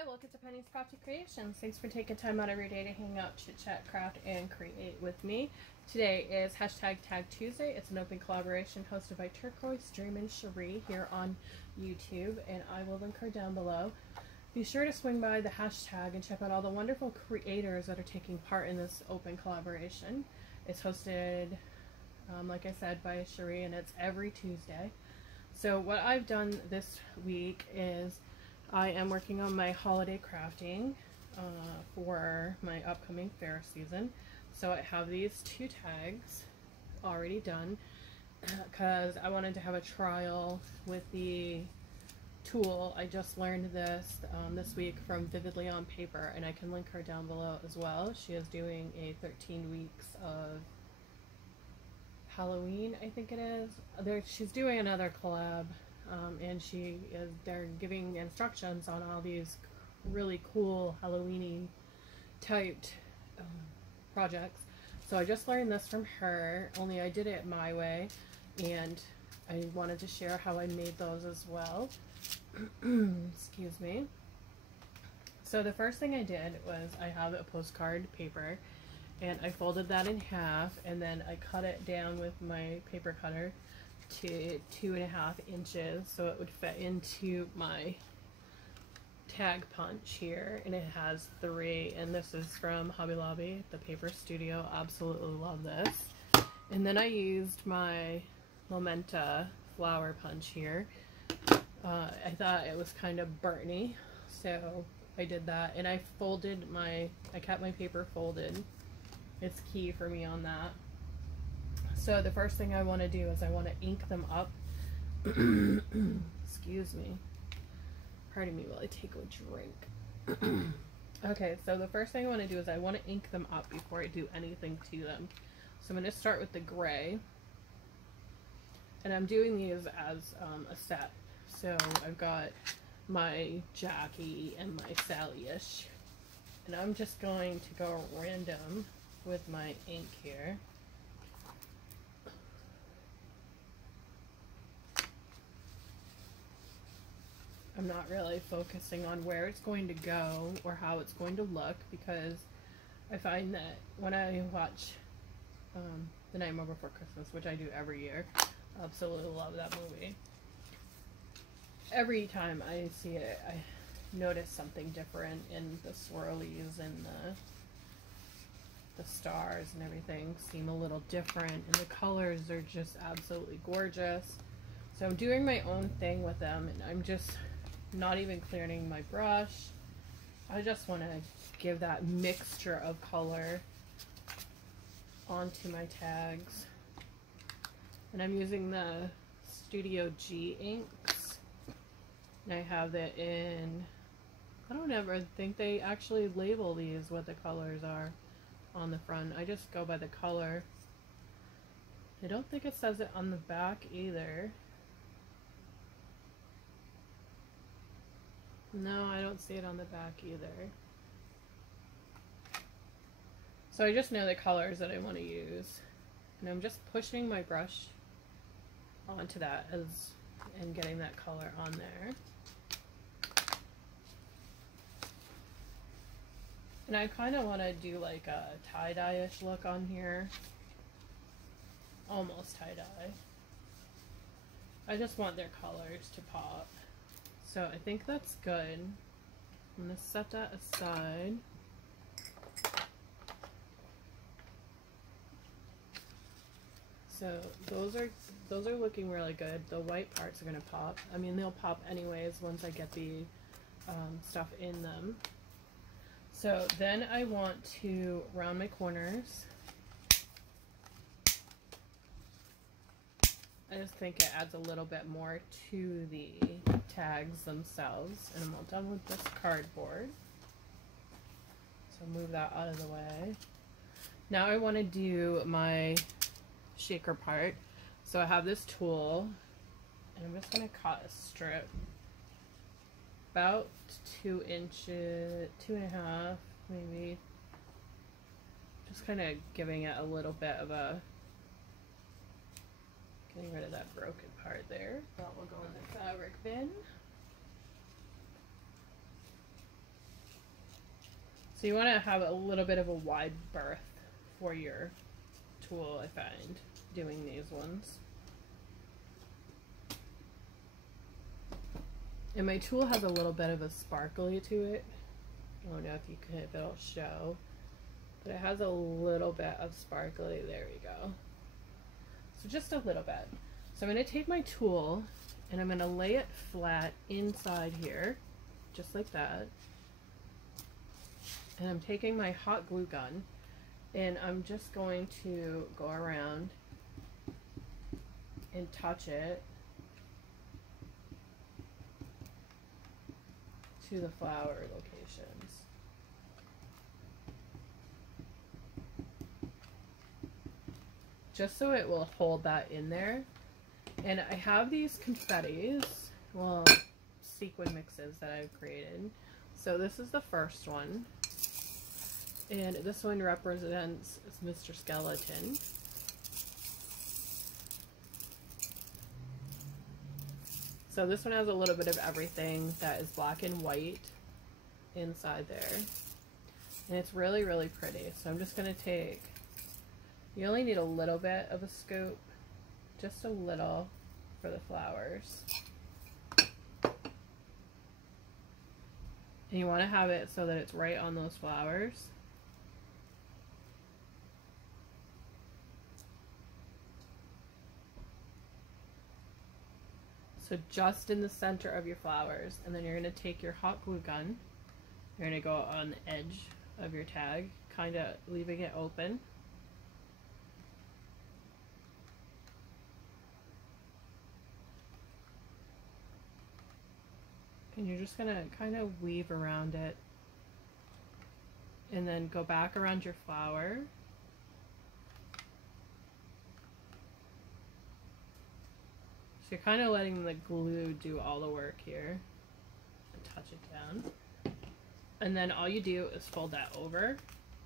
Hi, welcome to Penny's Crafty Creations. Thanks for taking time out of your day to hang out, chit chat, craft, and create with me. Today is hashtag Tag Tuesday. It's an open collaboration hosted by Turquoise Dream and Cherie here on YouTube, and I will link her down below. Be sure to swing by the hashtag and check out all the wonderful creators that are taking part in this open collaboration. It's hosted, like I said, by Cherie, and it's every Tuesday. So what I've done this week is I am working on my holiday crafting for my upcoming fair season. So I have these two tags already done because I wanted to have a trial with the tool. I just learned this this week from Vividly on Paper, and I can link her down below as well. She is doing a 13 weeks of Halloween, I think it is. She's doing another collab. And they're giving instructions on all these really cool Halloween-y typed projects. So I just learned this from her, only I did it my way, and I wanted to share how I made those as well. Excuse me. So the first thing I did was I have a postcard paper, and I folded that in half, and then I cut it down with my paper cutter to 2.5 inches so it would fit into my tag punch here, and it has 3, and this is from Hobby Lobby, the Paper Studio. Absolutely love this. And then I used my Momenta flower punch here. I thought it was kind of burny, so I did that, and I kept my paper folded. It's key for me on that. So the first thing I want to do is I want to ink them up. Excuse me. Pardon me while I take a drink. Okay, so the first thing I want to do is I want to ink them up before I do anything to them. So I'm going to start with the gray. And I'm doing these as a set. So I've got my Jackie and my Sally-ish. And I'm just going to go random with my ink here. I'm not really focusing on where it's going to go or how it's going to look, because I find that when I watch The Nightmare Before Christmas, which I do every year, I absolutely love that movie. Every time I see it, I notice something different in the swirlies, and the stars and everything seem a little different, and the colors are just absolutely gorgeous. So I'm doing my own thing with them, and I'm just not even clearing my brush. I just want to give that mixture of color onto my tags. And I'm using the Studio G inks. And I have it in, I don't ever think they actually label these what the colors are on the front. I just go by the color. I don't think it says it on the back either. No, I don't see it on the back either. So I just know the colors that I want to use. And I'm just pushing my brush onto that and getting that color on there. And I kind of want to do like a tie-dye-ish look on here. Almost tie-dye. I just want their colors to pop. So I think that's good. I'm going to set that aside. So those are looking really good. The white parts are going to pop. I mean, they'll pop anyways once I get the stuff in them. So then I want to round my corners. I just think it adds a little bit more to the tags themselves. And I'm all done with this cardboard. So move that out of the way. Now I want to do my shaker part. So I have this tool, and I'm just going to cut a strip about 2 inches, 2.5 maybe. Just kind of giving it a little bit of a, getting rid of that broken part there. That will go in the fabric bin. So you want to have a little bit of a wide berth for your tool, I find, doing these ones. And my tool has a little bit of a sparkly to it. I don't know if you can, if it'll show, but it has a little bit of sparkly. There we go. So just a little bit. So I'm going to take my tool and I'm going to lay it flat inside here, just like that. And I'm taking my hot glue gun and I'm just going to go around and touch it to the flower locations. Just so it will hold that in there. And I have these confettis, well, sequin mixes that I've created. So this is the first one. And this one represents Mr. Skeleton. So this one has a little bit of everything that is black and white inside there. And it's really, really pretty. So I'm just going to take, you only need a little bit of a scoop, just a little for the flowers. And you want to have it so that it's right on those flowers. So just in the center of your flowers, and then you're going to take your hot glue gun, you're going to go on the edge of your tag, kind of leaving it open. And you're just going to kind of weave around it, and then go back around your flower. So you're kind of letting the glue do all the work here. And touch it down. And then all you do is fold that over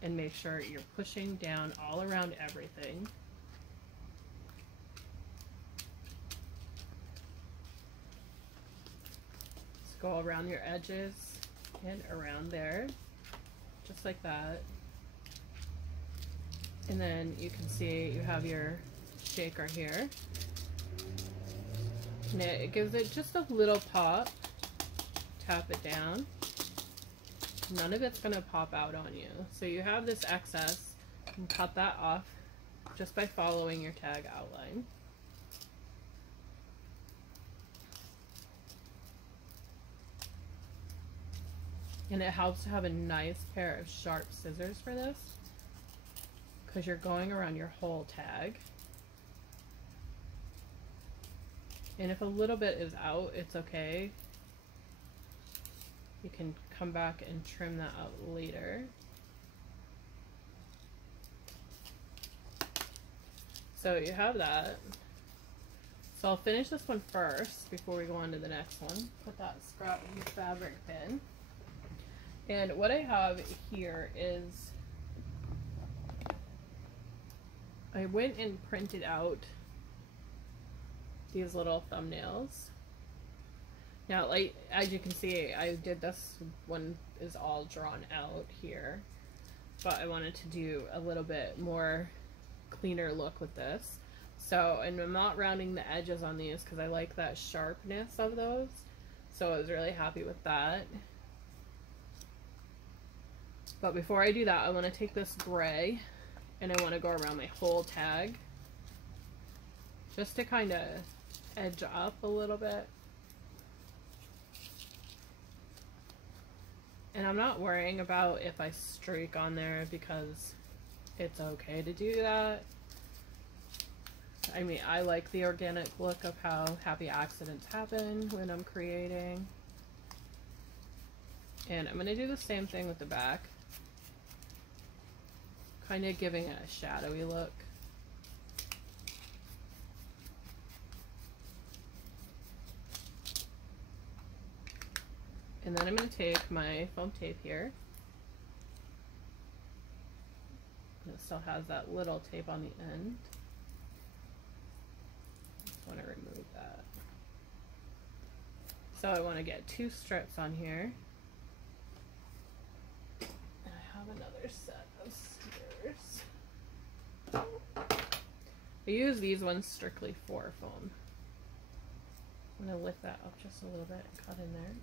and make sure you're pushing down all around everything. Just go around your edges and around there, just like that. And then you can see you have your shaker here. And it gives it just a little pop. Tap it down. None of it's going to pop out on you. So you have this excess. You can cut that off just by following your tag outline. And it helps to have a nice pair of sharp scissors for this, because you're going around your whole tag. And if a little bit is out, it's okay. You can come back and trim that out later. So you have that. So I'll finish this one first before we go on to the next one. Put that scrap fabric pin. And what I have here is, I went and printed out these little thumbnails. Now, like, as you can see, I did this one is all drawn out here, but I wanted to do a little bit more cleaner look with this. So, and I'm not rounding the edges on these because I like that sharpness of those. So I was really happy with that. But before I do that, I want to take this gray and I want to go around my whole tag just to kind of edge up a little bit. And I'm not worrying about if I streak on there because it's okay to do that. I mean, I like the organic look of how happy accidents happen when I'm creating. And I'm going to do the same thing with the back. Kind of giving it a shadowy look. And then I'm going to take my foam tape here. And it still has that little tape on the end. Just want to remove that. So I want to get 2 strips on here. And I have another set of scissors. I use these ones strictly for foam. I'm going to lift that up just a little bit and cut in there.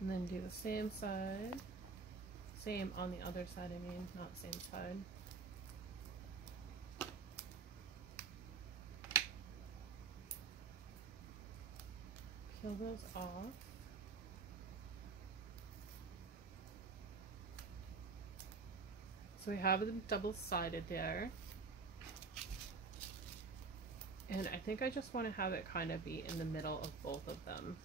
And then do the same side. Same on the other side, I mean, not same side. Peel those off. So we have them double-sided there. And I think I just want to have it kind of be in the middle of both of them.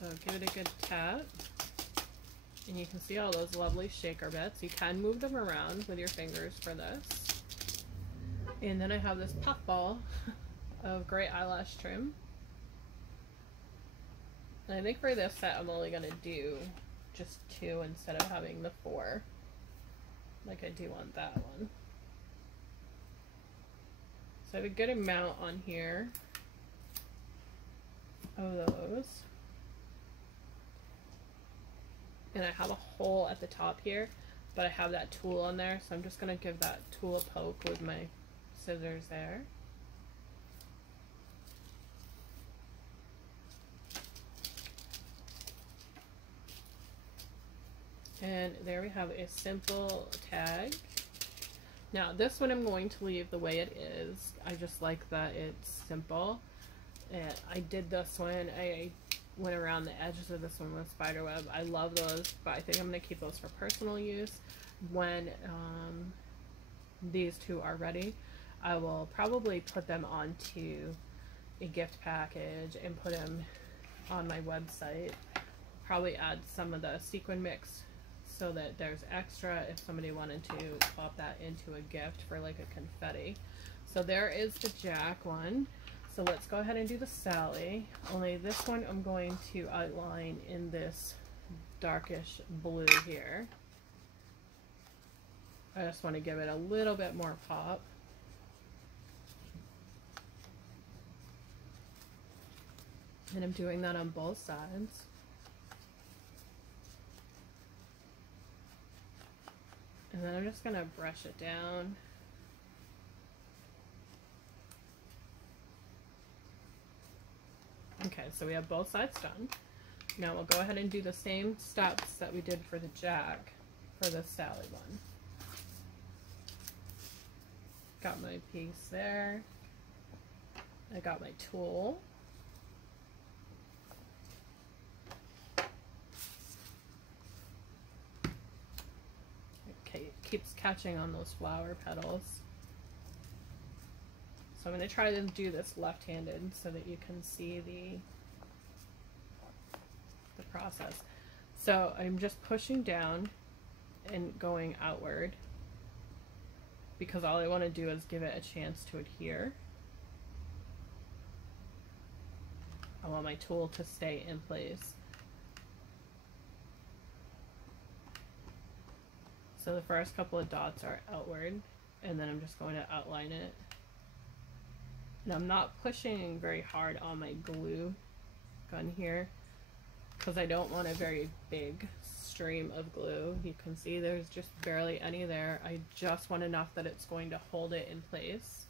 So give it a good tap. And you can see all those lovely shaker bits. You can move them around with your fingers for this. And then I have this puff ball of gray eyelash trim. And I think for this set I'm only going to do just 2 instead of having the 4 like I do on that one. So I have a good amount on here of those. And I have a hole at the top here, but I have that tool on there, so I'm just going to give that tool a poke with my scissors there. And there we have a simple tag. Now this one I'm going to leave the way it is. I just like that it's simple. And I did this one, I went around the edges of this one with spider web. I love those, but I think I'm going to keep those for personal use. When these two are ready, I will probably put them onto a gift package and put them on my website. Probably add some of the sequin mix so that there's extra if somebody wanted to pop that into a gift for like a confetti. So there is the Jack one. So let's go ahead and do the Sally. Only this one I'm going to outline in this darkish blue here. I just want to give it a little bit more pop. And I'm doing that on both sides. And then I'm just going to brush it down. Okay, so we have both sides done. Now we'll go ahead and do the same steps that we did for the Jack for the Sally one. Got my piece there. I got my tool. Okay, it keeps catching on those flower petals. So I'm going to try to do this left-handed so that you can see the process. So I'm just pushing down and going outward because all I want to do is give it a chance to adhere. I want my tool to stay in place. So the first couple of dots are outward, and then I'm just going to outline it. And I'm not pushing very hard on my glue gun here because I don't want a very big stream of glue. You can see there's just barely any there. I just want enough that it's going to hold it in place.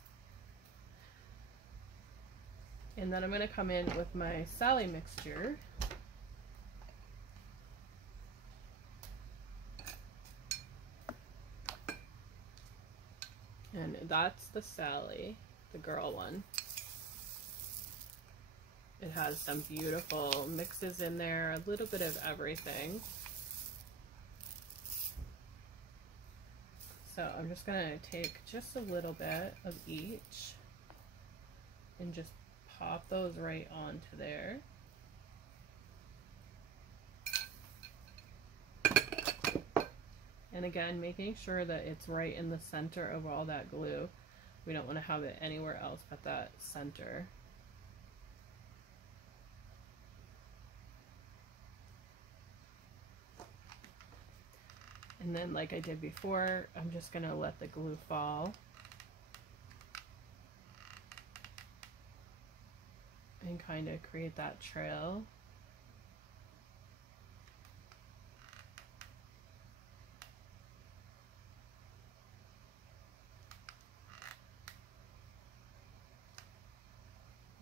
And then I'm going to come in with my Sally mixture. And that's the Sally, the girl one. It has some beautiful mixes in there, a little bit of everything. So I'm just going to take just a little bit of each and just pop those right onto there. And again, making sure that it's right in the center of all that glue. We don't want to have it anywhere else but that center. And then, like I did before, I'm just going to let the glue fall. and kind of create that trail.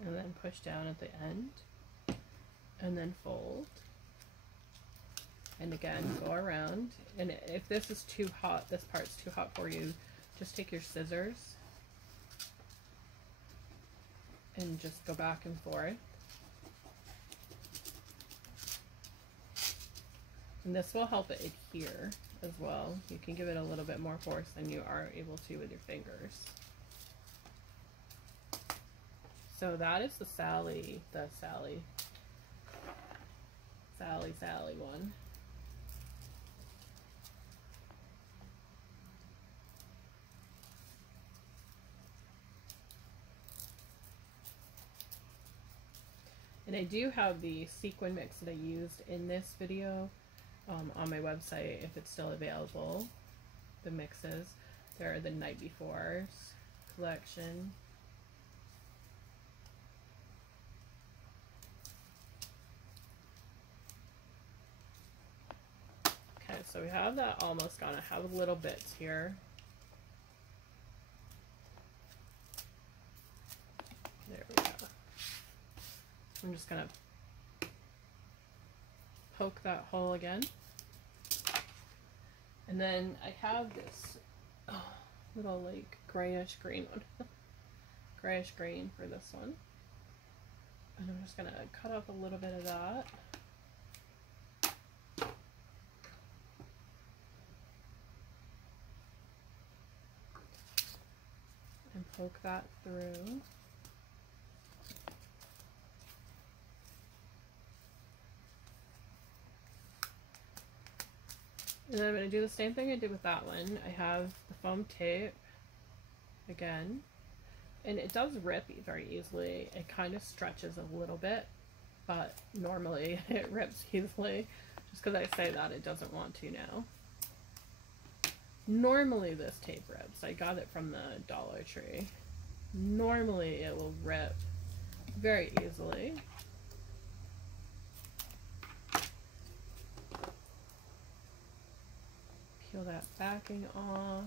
And then push down at the end, and then fold. And again, go around. And if this is too hot, this part's too hot for you, just take your scissors and just go back and forth. And this will help it adhere as well. You can give it a little bit more force than you are able to with your fingers. So that is the Sally one. And I do have the sequin mix that I used in this video on my website, if it's still available. The mixes, they're the Night Befores collection. Okay, so we have that almost gone. I have little bits here. There we go. I'm just gonna poke that hole again. And then I have this little like grayish green one. Grayish green for this one. And I'm just gonna cut off a little bit of that. And poke that through. And then I'm going to do the same thing I did with that one. I have the foam tape again, and it does rip very easily. It kind of stretches a little bit, but normally it rips easily. Just because I say that, it doesn't want to now. Normally this tape rips. I got it from the Dollar Tree. Normally it will rip very easily. Peel that backing off.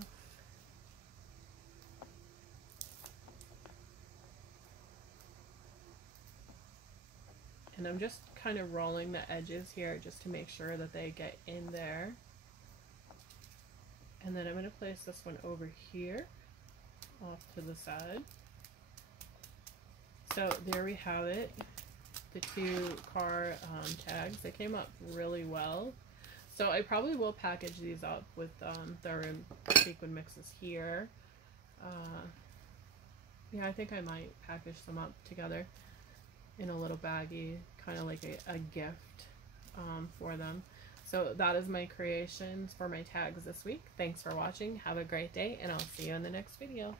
And I'm just kind of rolling the edges here just to make sure that they get in there. And then I'm going to place this one over here, off to the side. So there we have it, the two car tags. They came up really well. So I probably will package these up with the sequin mixes here. Yeah, I think I might package them up together in a little baggie, kind of like a gift for them. So that is my creations for my tags this week. Thanks for watching. Have a great day, and I'll see you in the next video.